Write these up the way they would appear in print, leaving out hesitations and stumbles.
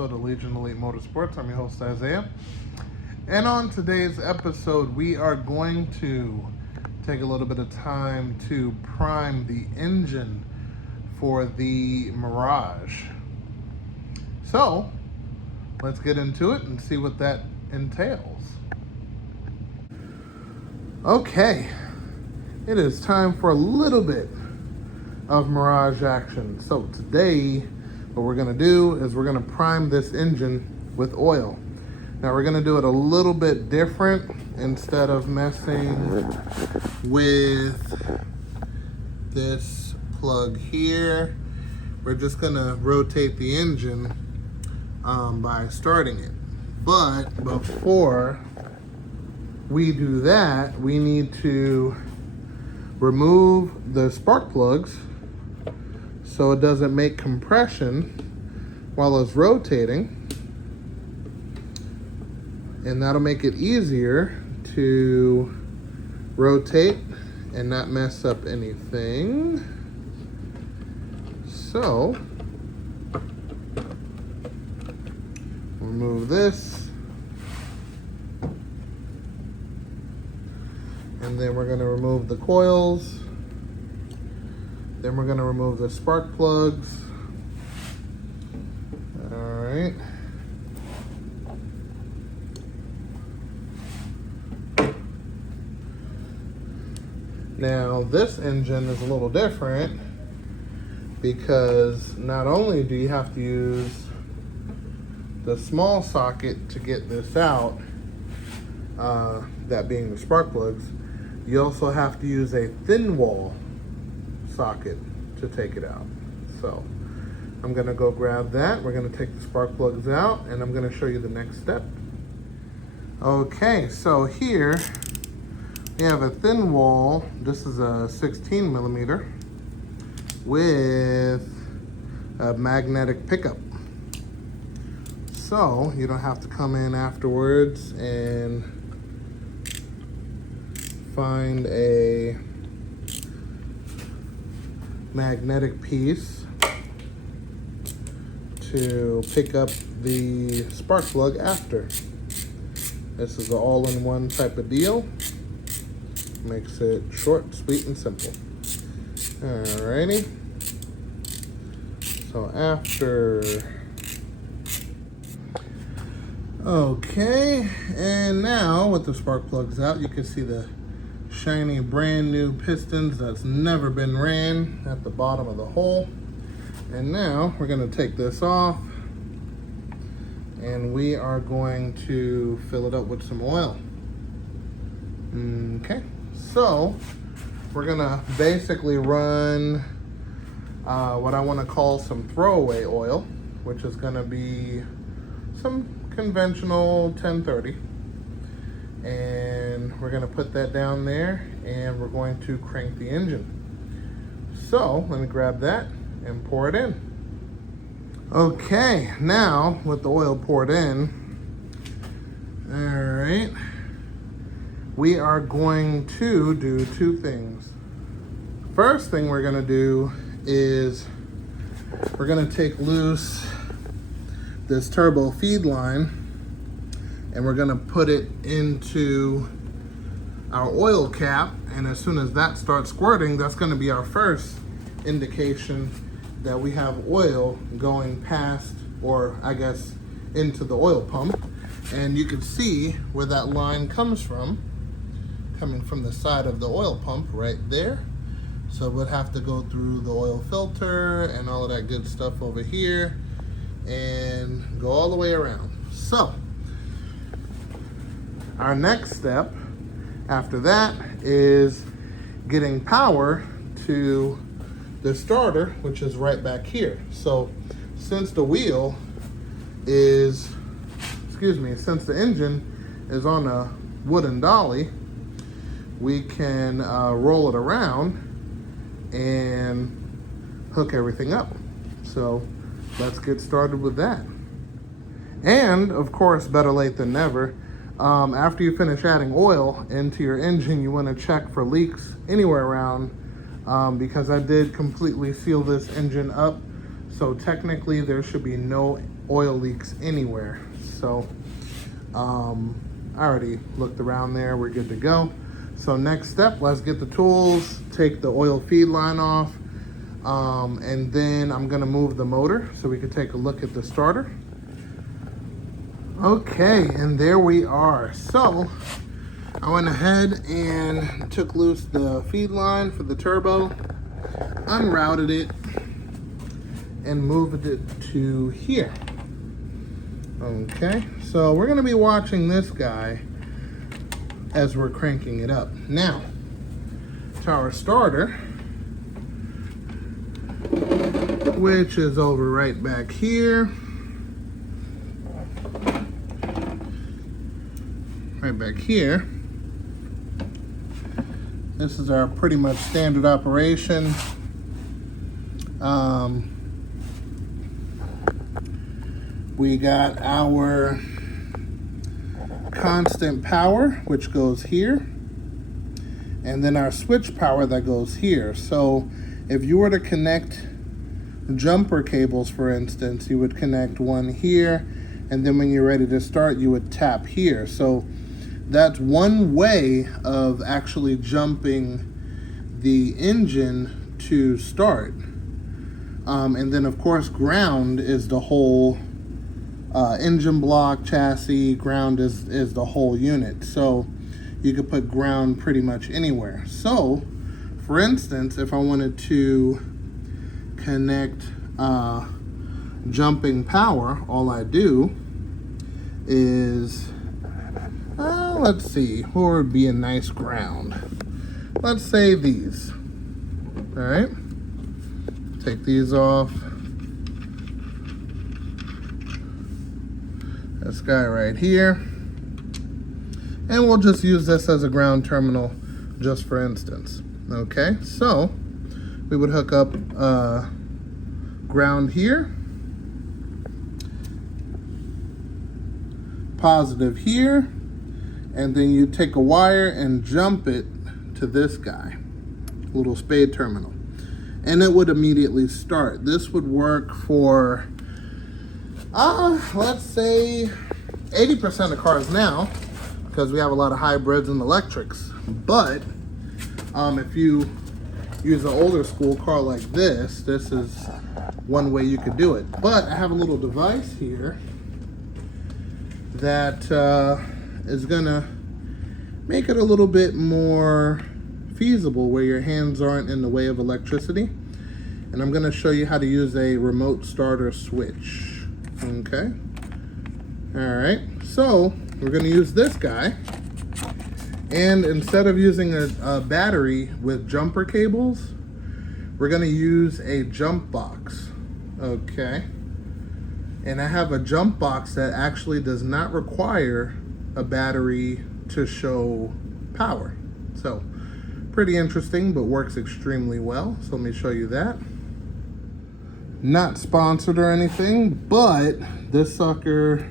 episode of Legion Elite Motorsports. I'm your host, Isaiah. And on today's episode, we are going to take a little bit of time to prime the engine for the Mirage. So, let's get into it and see what that entails. Okay, it is time for a little bit of Mirage action. So today, what we're gonna do is we're gonna prime this engine with oil. Now we're gonna do it a little bit different. Instead of messing with this plug here, we're just gonna rotate the engine by starting it. But before we do that, we need to remove the spark plugs so it doesn't make compression while it's rotating, and that'll make it easier to rotate and not mess up anything. So remove this, and then we're going to remove the coils. Then we're going to remove the spark plugs. All right. Now this engine is a little different because not only do you have to use the small socket to get this out, that being the spark plugs, you also have to use a thin wall socket to take it out. So I'm gonna go grab that. We're gonna take the spark plugs out and I'm gonna show you the next step. Okay, so here we have a thin wall. This is a 16 millimeter with a magnetic pickup. So you don't have to come in afterwards and find a magnetic piece to pick up the spark plug after. This is an all-in-one type of deal. Makes it short, sweet, and simple. Alrighty. So after... Okay, and now with the spark plugs out, you can see the shiny brand new pistons that's never been ran at the bottom of the hole. And now we're going to take this off and we are going to fill it up with some oil. Okay, so we're going to basically run what I want to call some throwaway oil, which is going to be some conventional 1030. And we're going to put that down there and we're going to crank the engine. So let me grab that and pour it in. Okay, now with the oil poured in, all right, we are going to do two things. First thing we're going to do is we're going to take loose this turbo feed line and we're gonna put it into our oil cap, and as soon as that starts squirting, that's gonna be our first indication that we have oil going past, or I guess into the oil pump. And you can see where that line comes from, coming from the side of the oil pump right there. So we'll have to go through the oil filter and all of that good stuff over here and go all the way around. So our next step after that is getting power to the starter, which is right back here. So since the wheel is, since the engine is on a wooden dolly, we can roll it around and hook everything up. So let's get started with that. And of course, better late than never, after you finish adding oil into your engine, you want to check for leaks anywhere around, because I did completely seal this engine up. So technically there should be no oil leaks anywhere. So I already looked around there, we're good to go. So next step, let's get the tools, take the oil feed line off, and then I'm gonna move the motor so we can take a look at the starter. Okay, and there we are. So I went ahead and took loose the feed line for the turbo, unrouted it, and moved it to here. Okay, so we're gonna be watching this guy as we're cranking it up. Now, to our starter, which is over right back here. Right back here. This is our pretty much standard operation. We got our constant power, which goes here, and then our switch power that goes here. So if you were to connect jumper cables, for instance, you would connect one here, and then when you're ready to start, you would tap here. So that's one way of actually jumping the engine to start. And then of course ground is the whole engine block, chassis. Ground is the whole unit. So you could put ground pretty much anywhere. So for instance, if I wanted to connect jumping power, all I do is let's see, what would be a nice ground? Let's say these. All right, take these off. This guy right here, and we'll just use this as a ground terminal just for instance. Okay, so we would hook up ground here, positive here, and then you take a wire and jump it to this guy, little spade terminal, and it would immediately start. This would work for let's say 80% of cars now, because we have a lot of hybrids and electrics. But if you use an older school car like this is one way you could do it. But I have a little device here that is gonna make it a little bit more feasible where your hands aren't in the way of electricity. And I'm gonna show you how to use a remote starter switch. Okay. All right, so we're gonna use this guy, and instead of using a battery with jumper cables, we're gonna use a jump box. Okay, and I have a jump box that actually does not require a battery to show power. So pretty interesting, but works extremely well. So let me show you that. Not sponsored or anything, but this sucker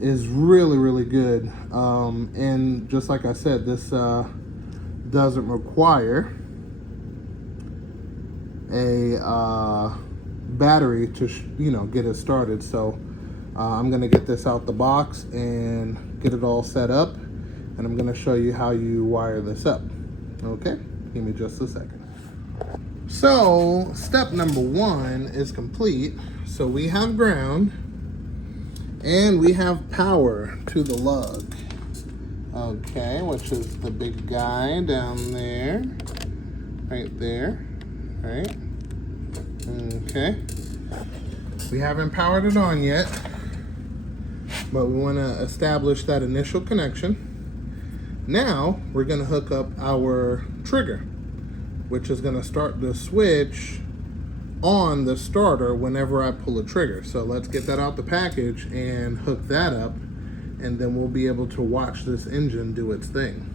is really, really good. And just like I said, this doesn't require a battery to get it started. So I'm gonna get this out the box and get it all set up, and I'm gonna show you how you wire this up. Okay, give me just a second. So step number one is complete. So we have ground and we have power to the lug. Okay, which is the big guy down there, right there, right? Okay, we haven't powered it on yet, but we want to establish that initial connection. Now we're going to hook up our trigger, which is going to start the switch on the starter whenever I pull a trigger. So let's get that out the package and hook that up, and then we'll be able to watch this engine do its thing.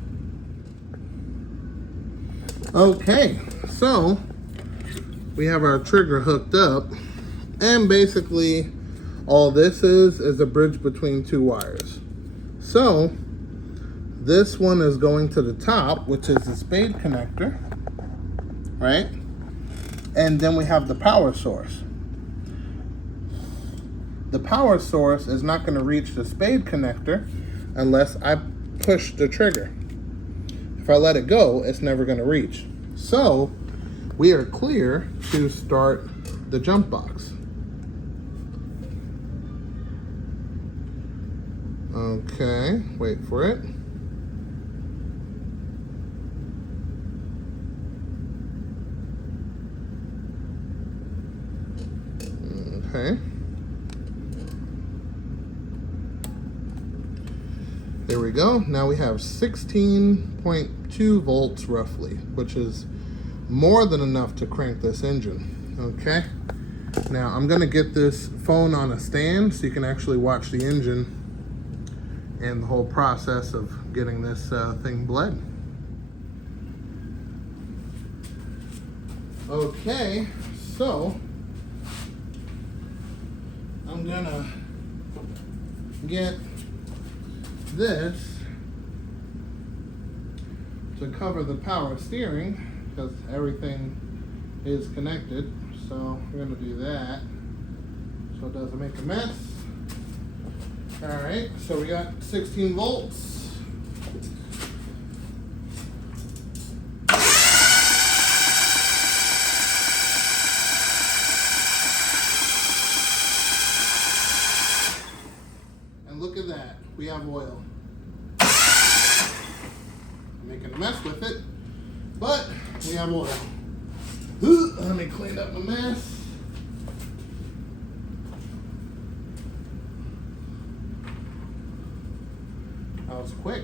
Okay, so we have our trigger hooked up, and basically all this is a bridge between two wires. So this one is going to the top, which is the spade connector, right? And then we have the power source. the power source is not going to reach the spade connector unless I push the trigger. If I let it go, it's never going to reach. So we are clear to start the jump box. Okay, wait for it. Okay. There we go. Now we have 16.2 volts roughly, which is more than enough to crank this engine. Okay. Now I'm gonna get this phone on a stand so you can actually watch the engine and the whole process of getting this thing bled. Okay, so I'm gonna get this to cover the power steering because everything is connected. So we're gonna do that so it doesn't make a mess. All right, so we got 16 volts. And look at that, we have oil. I'm making a mess with it, but we have oil. Let me clean up my mess. That was quick.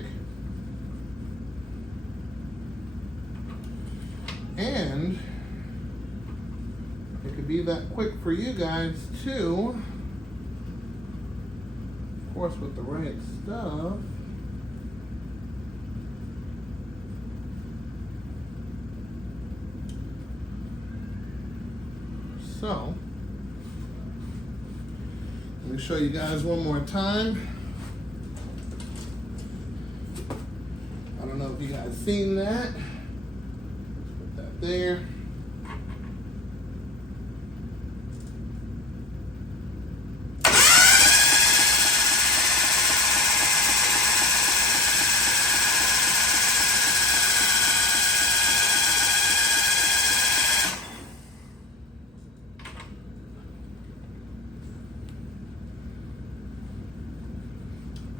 And it could be that quick for you guys too. Of course, with the right stuff. So, let me show you guys one more time. I don't know if you guys seen that. Let's put that there.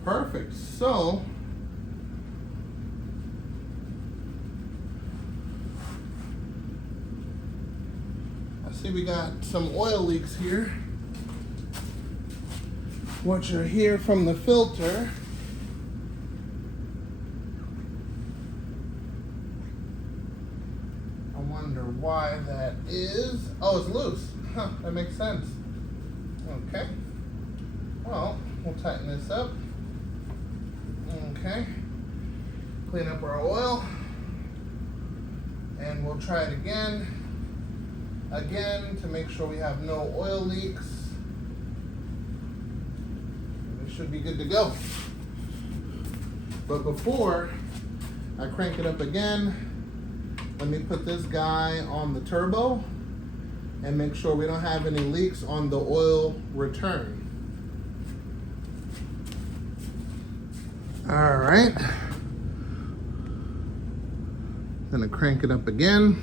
Perfect. So I see we got some oil leaks here, which are here from the filter. I wonder why that is. Oh, it's loose. Huh, that makes sense. Okay. Well, we'll tighten this up. Okay, clean up our oil, and we'll try it again to make sure we have no oil leaks. We should be good to go. But before I crank it up again, let me put this guy on the turbo and make sure we don't have any leaks on the oil return. All right, gonna crank it up again.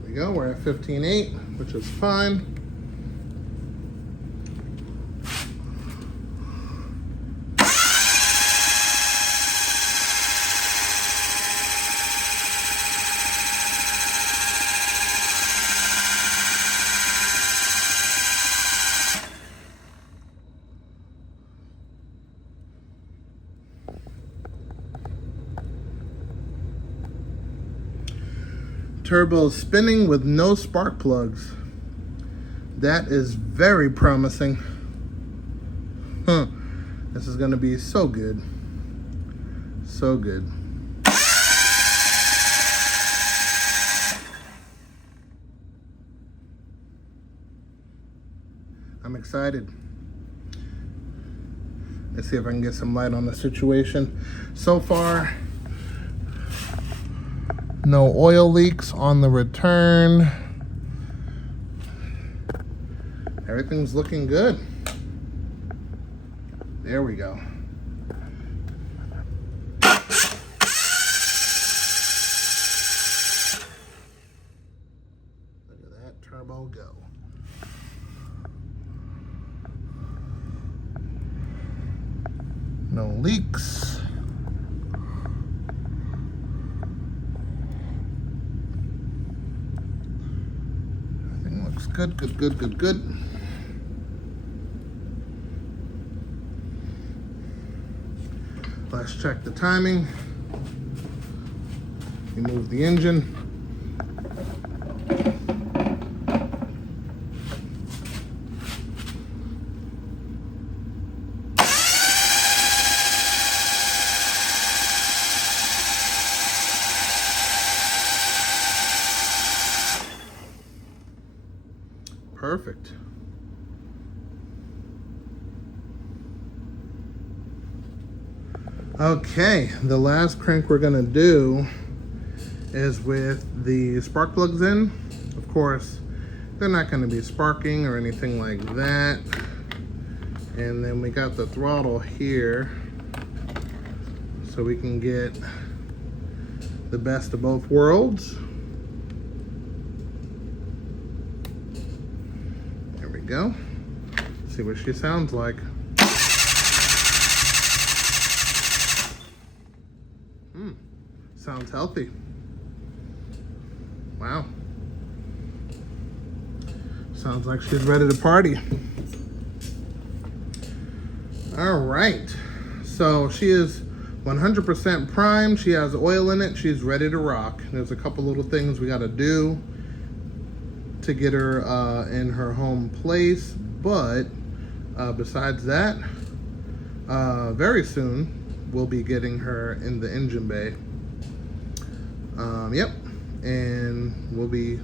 There we go, we're at 15.8, which is fine. Turbo spinning with no spark plugs. That is very promising. Huh. This is gonna be so good. So good. I'm excited. Let's see if I can get some light on the situation. So far, no oil leaks on the return. Everything's looking good. There we go. Look at that turbo go. No leaks. Everything looks good, good, good, good, good. Let's check the timing. Remove the engine. Perfect. Okay, the last crank we're gonna do is with the spark plugs in. Of course, they're not gonna be sparking or anything like that. And then we got the throttle here so we can get the best of both worlds. There we go. See what she sounds like. Sounds healthy. Wow. Sounds like she's ready to party. All right. So she is 100% primed. She has oil in it. She's ready to rock. There's a couple little things we got to do to get her in her home place. But besides that, very soon we'll be getting her in the engine bay. Yep, and we'll be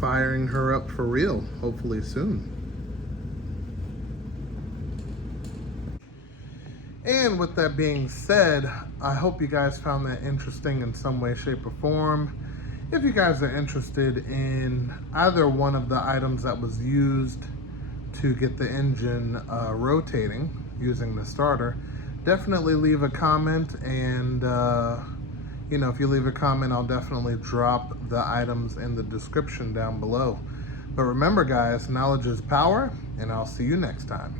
firing her up for real, hopefully soon. And with that being said, I hope you guys found that interesting in some way, shape, or form. If you guys are interested in either one of the items that was used to get the engine rotating using the starter, definitely leave a comment, and you know, if you leave a comment, I'll definitely drop the items in the description down below. But remember guys, knowledge is power, and I'll see you next time.